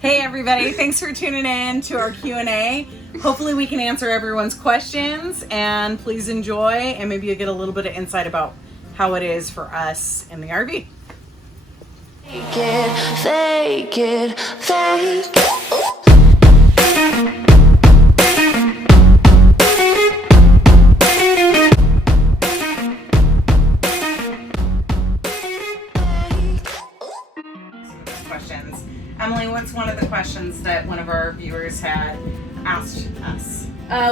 Hey everybody, thanks for tuning in to our Q&A. Hopefully we can answer everyone's questions, and please enjoy, and maybe you'll get a little bit of insight about how it is for us in the RV. Fake it, fake it. Questions. Emily, what's one of the questions that one of our viewers had asked us?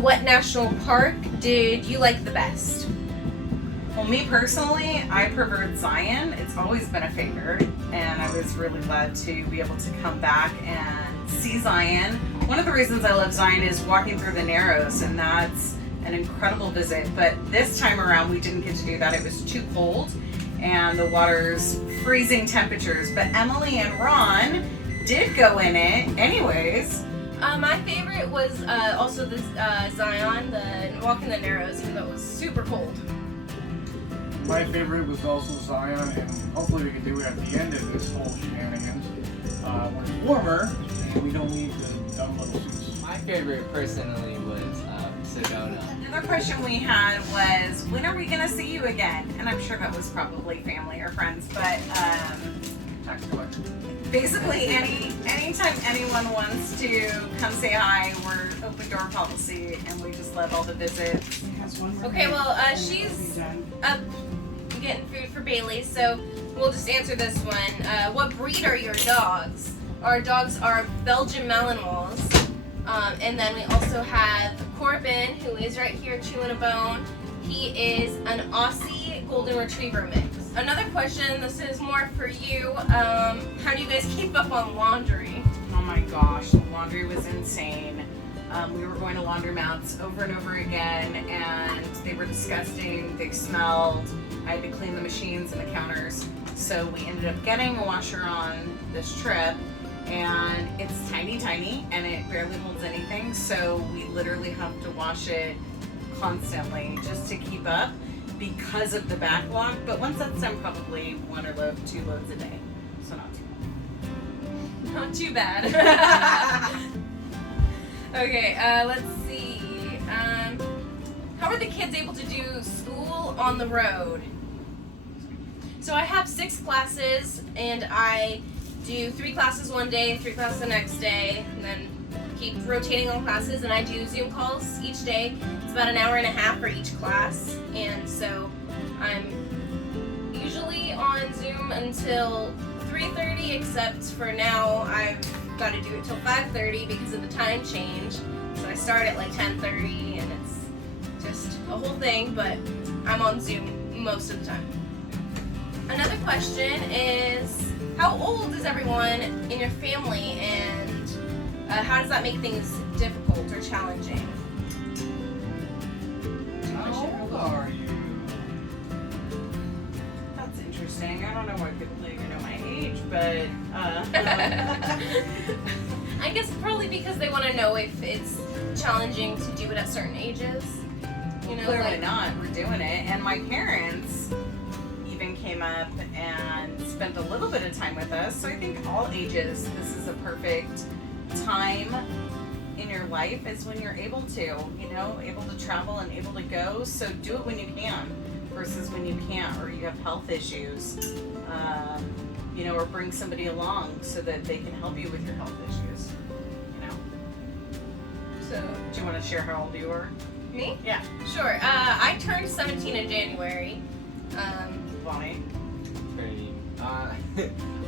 What national park did you like the best? Well, me personally, I preferred Zion. It's always been a favorite, and I was really glad to be able to come back and see Zion. One of the reasons I love Zion is walking through the Narrows, and that's an incredible visit. But this time around, we didn't get to do that. It was too cold, and the water's freezing temperatures. But Emily and Ron did go in it anyways. My favorite was also the Zion, the Walk in the Narrows, even though it was super cold. My favorite was also Zion, and hopefully we can do it at the end of this whole shenanigans when it's warmer and we don't need the dumb little suits. My favorite personally was Sedona. Another question we had was, when are we going to see you again? And I'm sure that was probably family or friends, but Tax collector. basically anytime anyone wants to come say hi, we're open door policy, and we just love all the visits. Okay, well, she's up getting food for Bailey, so we'll just answer this one. What breed are your dogs? Our dogs are Belgian Malinois. And then we also have Corbin, who is right here chewing a bone. He is an Aussie Golden Retriever mix. Another question, this is more for you. How do you guys keep up on laundry? Oh my gosh, the laundry was insane. We were going to laundromats over and over again, and they were disgusting. They smelled. I had to clean the machines and the counters. So we ended up getting a washer on this trip, and it's tiny, and it barely holds anything. So we literally have to wash it constantly just to keep up because of the backlog. But once that's done, probably 1 or 2 loads a day. So not too bad. Not too bad. Okay, let's see. How are the kids able to do school on the road? So I have 6 classes, and I do 3 classes one day, 3 classes the next day, and then keep rotating on classes, and I do Zoom calls each day. It's about an hour and a half for each class, and so I'm usually on Zoom until 3:30, except for now I've got to do it till 5:30 because of the time change. So I start at like 10:30, and it's just a whole thing, but I'm on Zoom most of the time. Another question is, how old is everyone in your family, and how does that make things difficult or challenging? How old are you? That's interesting. I don't know why people don't even know my age, but I guess probably because they want to know if it's challenging to do it at certain ages. You know, clearly like, not. We're doing it. And my parents even came up and spent a little bit of time with us. So I think all ages, this is a perfect time in your life is when you're able to, able to travel and able to go. So do it when you can versus when you can't, or you have health issues, or bring somebody along so that they can help you with your health issues, So do you want to share how old you are? me? Yeah. Sure. I turned 17 in January. Bonnie?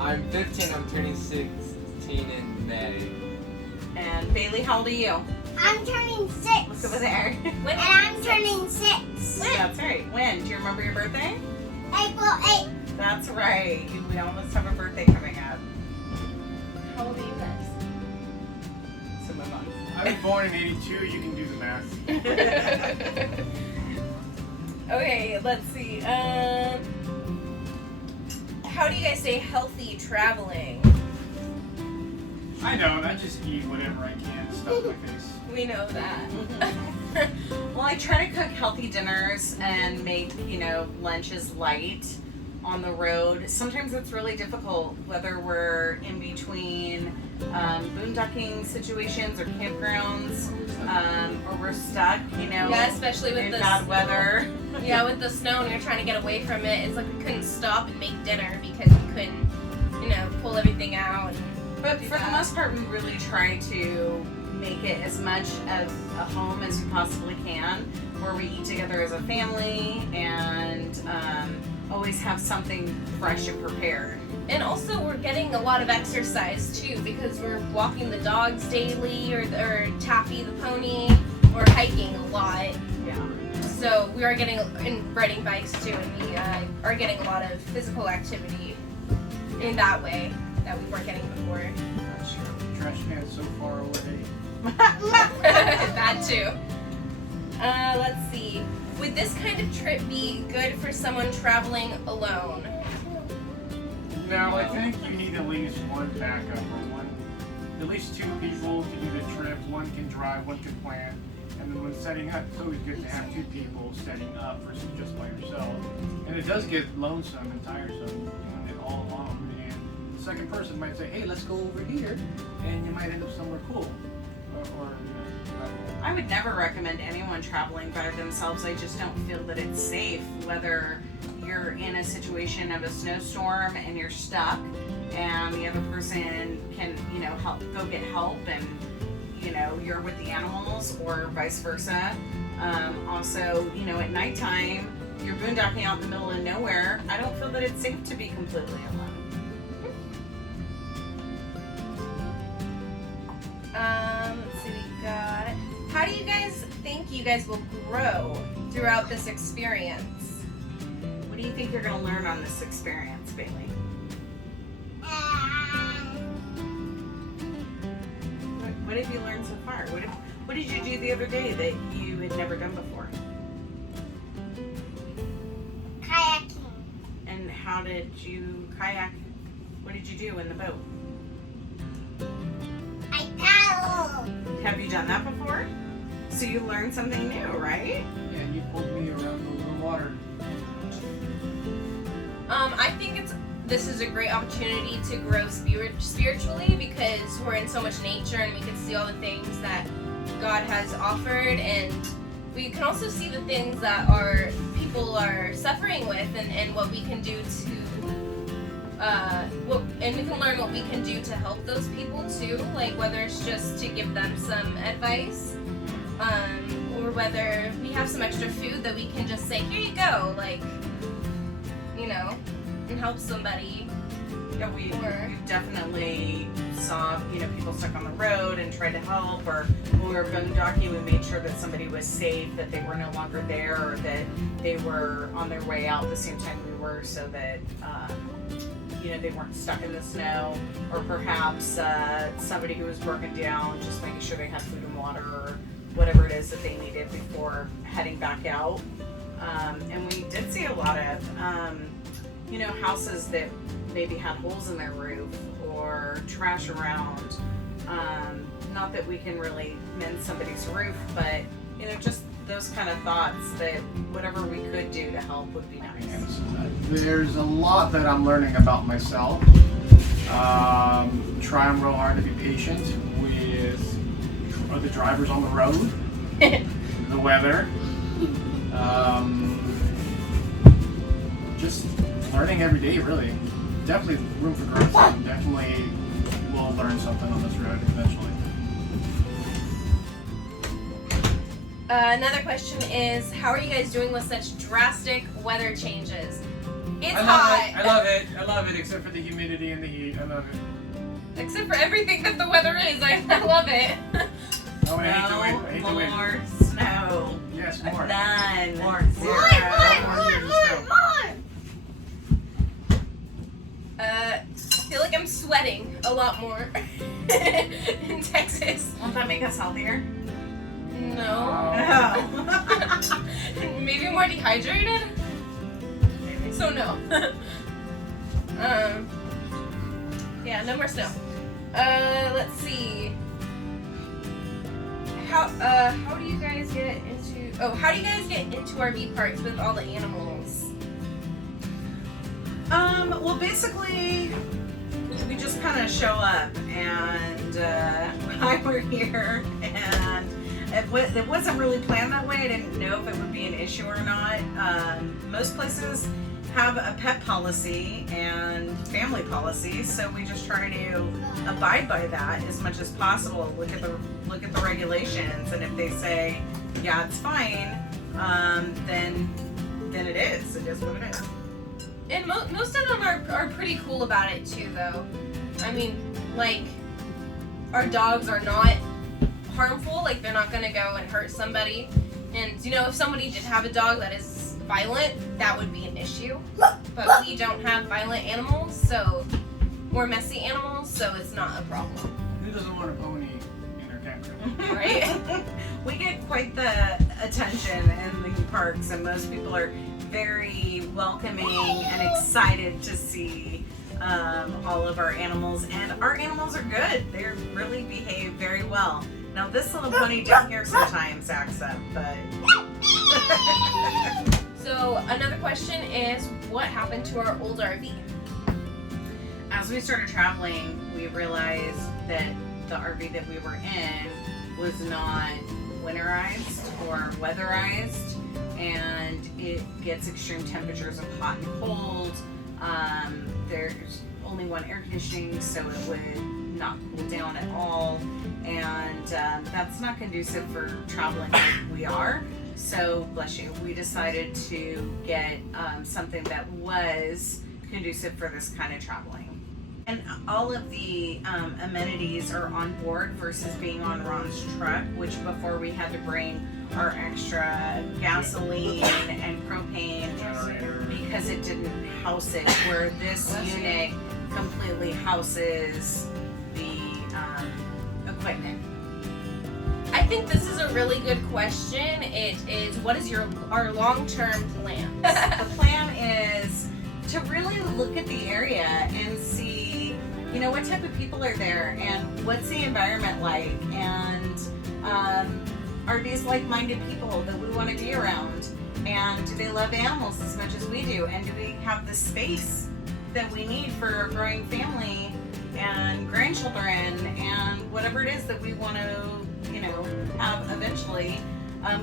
I'm 15. I'm turning 16 in May. And Bailey, how old are you? I'm turning 6. Look over there. When? And I'm turning 6. That's right. When? Do you remember your birthday? April 8th. That's right. We almost have a birthday coming up. How old are you guys? So move on. I was born in 82, you can do the math. Okay, let's see. How do you guys stay healthy traveling? I don't, I just eat whatever I can, stuff my face. We know that. Well, I try to cook healthy dinners and make, lunches light on the road. Sometimes it's really difficult, whether we're in between boondocking situations or campgrounds, or we're stuck, you know, Yeah, especially with in the bad weather. Yeah, with the snow and you're trying to get away from it. It's like we couldn't stop and make dinner because we couldn't, pull everything out. But for the most part, we really try to make it as much of a home as we possibly can, where we eat together as a family and always have something fresh and prepared. And also, we're getting a lot of exercise too because we're walking the dogs daily, or Taffy the pony, or hiking a lot. Yeah. So we are getting, and riding bikes too, and we are getting a lot of physical activity in that way that we weren't getting before. Not sure. Trash can's so far away. That too. Let's see. Would this kind of trip be good for someone traveling alone? No, I think you need at least one backup or at least two people to do the trip. One can drive, one can plan. And then when setting up, it's always good to have two people setting up versus just by yourself. And it does get lonesome and tiresome doing it all alone. And the second person might say, hey, let's go over here. And you might end up somewhere cool. Or I would never recommend anyone traveling by themselves. I just don't feel that it's safe, whether you're in a situation of a snowstorm and you're stuck and the other person can, go get help and, you're with the animals, or vice versa. Also, at nighttime, you're boondocking out in the middle of nowhere. I don't feel that it's safe to be completely alone. Let's see, we got. How do you guys think you guys will grow throughout this experience? What do you think you're going to learn on this experience, Bailey? What have you learned so far? What did you do the other day that you had never done before? Kayaking. And how did you kayak? What did you do in the boat? I paddle. Have you done that before? So you learned something new, right? yeah, you pulled me around the water. I think this is a great opportunity to grow spiritually because we're in so much nature and we can see all the things that God has offered, and we can also see the things that our people are suffering with, and what we can do to and we can learn what we can do to help those people too, like whether it's just to give them some advice, or whether we have some extra food that we can just say, here you go, like, and help somebody. Yeah, we definitely saw, people stuck on the road and tried to help, or when we were boondocking, we made sure that somebody was safe, that they were no longer there, or that they were on their way out the same time we were, so that, they weren't stuck in the snow, or perhaps somebody who was broken down, just making sure they had food and water, or whatever it is that they needed before heading back out. And we did see a lot of, houses that maybe had holes in their roof or trash around. Not that we can really mend somebody's roof, but, just those kind of thoughts that whatever we could do to help would be nice. There's a lot that I'm learning about myself. Trying real hard to be patient with the drivers on the road, the weather. Just learning every day, really. Definitely room for growth, and definitely will learn something on this road eventually. Another question is, how are you guys doing with such drastic weather changes? It's I hot. love it, except for the humidity and the heat. I love it. Except for everything that the weather is. I love it. Oh, I hate the wind. I hate the wind. More snow. Yes, more. None. More. Zero. I feel like I'm sweating a lot more in Texas. Won't that make us healthier? No. No. Maybe more dehydrated? So no. Yeah, no more snow. Let's see. How do you guys get into RV parks with all the animals? Well, basically, we just kind of show up, and we're here, and it wasn't really planned that way. I didn't know if it would be an issue or not. Most places have a pet policy and family policy, so we just try to abide by that as much as possible. Look at the regulations, and if they say, yeah, it's fine, then it is. It is what it is. And most of them are pretty cool about it too, though. I mean, like, our dogs are not harmful. Like, they're not gonna go and hurt somebody. And you know, if somebody did have a dog that is violent, that would be an issue. But we don't have violent animals, so or messy animals, so it's not a problem. Who doesn't want a pony in their campground? Right? We get quite the attention in the parks, and most people are very welcoming and excited to see all of our animals. And our animals are good. They really behave very well. Now, this little pony down here sometimes acts up, but... So another question is, what happened to our old RV? As we started traveling, we realized that the RV that we were in was not winterized or weatherized, and it gets extreme temperatures of hot and cold. There's only one air conditioning, so it would not cool down at all, and that's not conducive for traveling like we are. So, bless you, we decided to get something that was conducive for this kind of traveling. And all of the amenities are on board versus being on Ron's truck, which before we had to bring our extra gasoline and propane Generator. because it didn't house it, where this unit completely houses the equipment. I think this is a really good question. It is, what is our long-term plan? The plan is to really look at the area and see, you know, what type of people are there and what's the environment like, and are these like-minded people that we want to be around, and do they love animals as much as we do, and do we have the space that we need for a growing family and grandchildren and whatever it is that we want to, you know, have eventually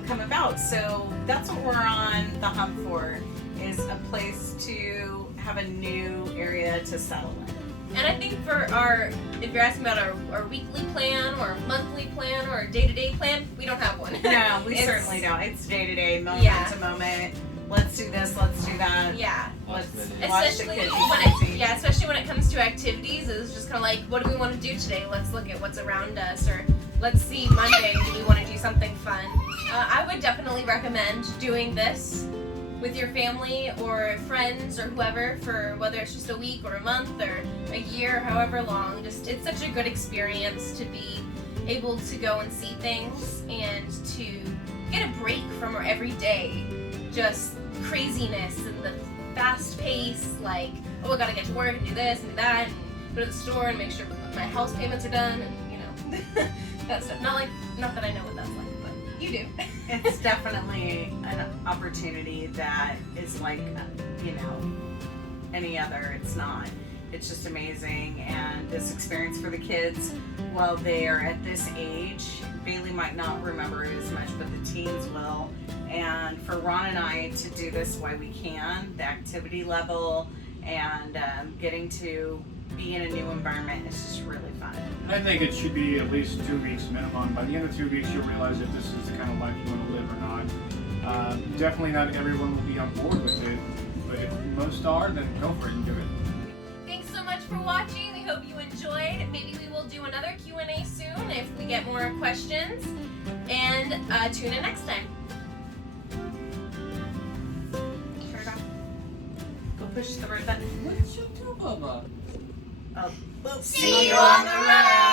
come about. So that's what we're on the hunt for, is a place to have a new area to settle in. And I think for if you're asking about our weekly plan or monthly plan or day-to-day plan, we don't have one. No, we It's- certainly don't. It's day to day, moment Yeah. to moment. Let's do this, let's do that. Yeah. Let's Especially watch the Especially kids. especially when it comes to activities, it's just kind of like, what do we want to do today? Let's look at what's around us, or let's see, Monday, do we want to do something fun? I would definitely recommend doing this with your family or friends or whoever, for whether it's just a week or a month or a year, however long. Just, it's such a good experience to be able to go and see things and to get a break from our everyday just craziness and the fast pace, like, oh, I gotta get to work and do this and do that and go to the store and make sure my house payments are done, and you know, that stuff. Not that I know what that's like, but you do. It's definitely an opportunity that is like, you know, any other. It's not. It's just amazing. And this experience for the kids, while they are at this age, Bailey might not remember it as much, but the teens will. And for Ron and I to do this while we can, the activity level and getting to be in a new environment is just really fun. I think it should be at least 2 weeks minimum. By the end of 2 weeks, you'll realize if this is the kind of life you want to live or not. Definitely not everyone will be on board with it, but if most are, then go for it and do it. Thanks so much for watching. We hope you enjoyed. Maybe we will do another Q&A soon if we get more questions. And tune in next time. Turn it off. Go push the red button. What did you do, Mama? Oh, See you on the road.